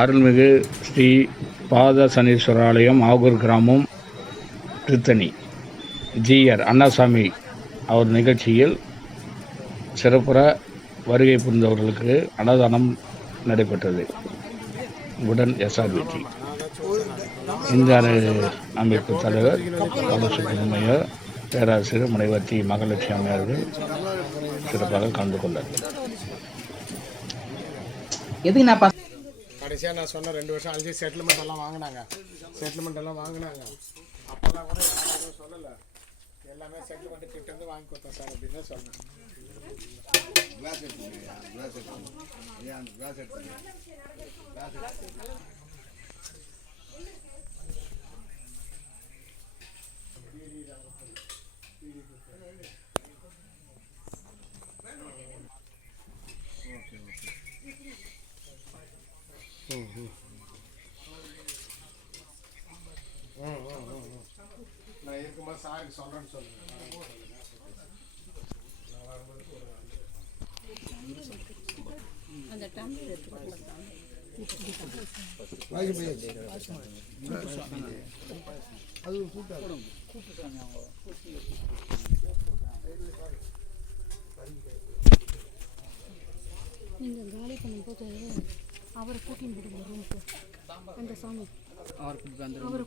அருள்மிகு ஸ்ரீ பாத சனீஸ்வராலயம் ஆகூர் கிராமம் திருத்தணி. ஜிஆர் அண்ணாசாமி அவர் நிகழ்ச்சியில் சிறப்புற வருகை புரிந்தவர்களுக்கு அன்னதானம் நடைபெற்றது. உடன் எஸ்ஆர்பிடி இந்த அமைப்பு தலைவர் பாலசுப்ரமணிய பேராசிரியர் முனைவர் டி மகாலட்சுமி அம்மையார்கள் சிறப்பாக கலந்து கொண்டார்கள். எதுக்கு நான் கடைசியாக நான் சொன்ன ரெண்டு வருஷம் அழிஞ்சு செட்டில்மெண்ட் எல்லாம் வாங்கினாங்க. செட்டில்மெண்ட் எல்லாம் வாங்கினாங்க. அப்போல்லாம் கூட எதுவும் சொல்லலை. எல்லாமே செட்டில்மெண்ட் கிட்ட இருந்து வாங்கி கொடுத்தேன் சார் அப்படின்னு தான் சொன்னேன். நான் இருக்கும்போது சாருக்கு சொல்கிறேன்னு சொல்லுங்கள் நீங்கள் காலி பண்ணும்போது அவரை கூட்டின்னு போடுங்க ரூமுக்கு. அந்த சாமி. அவருக்கு அவரை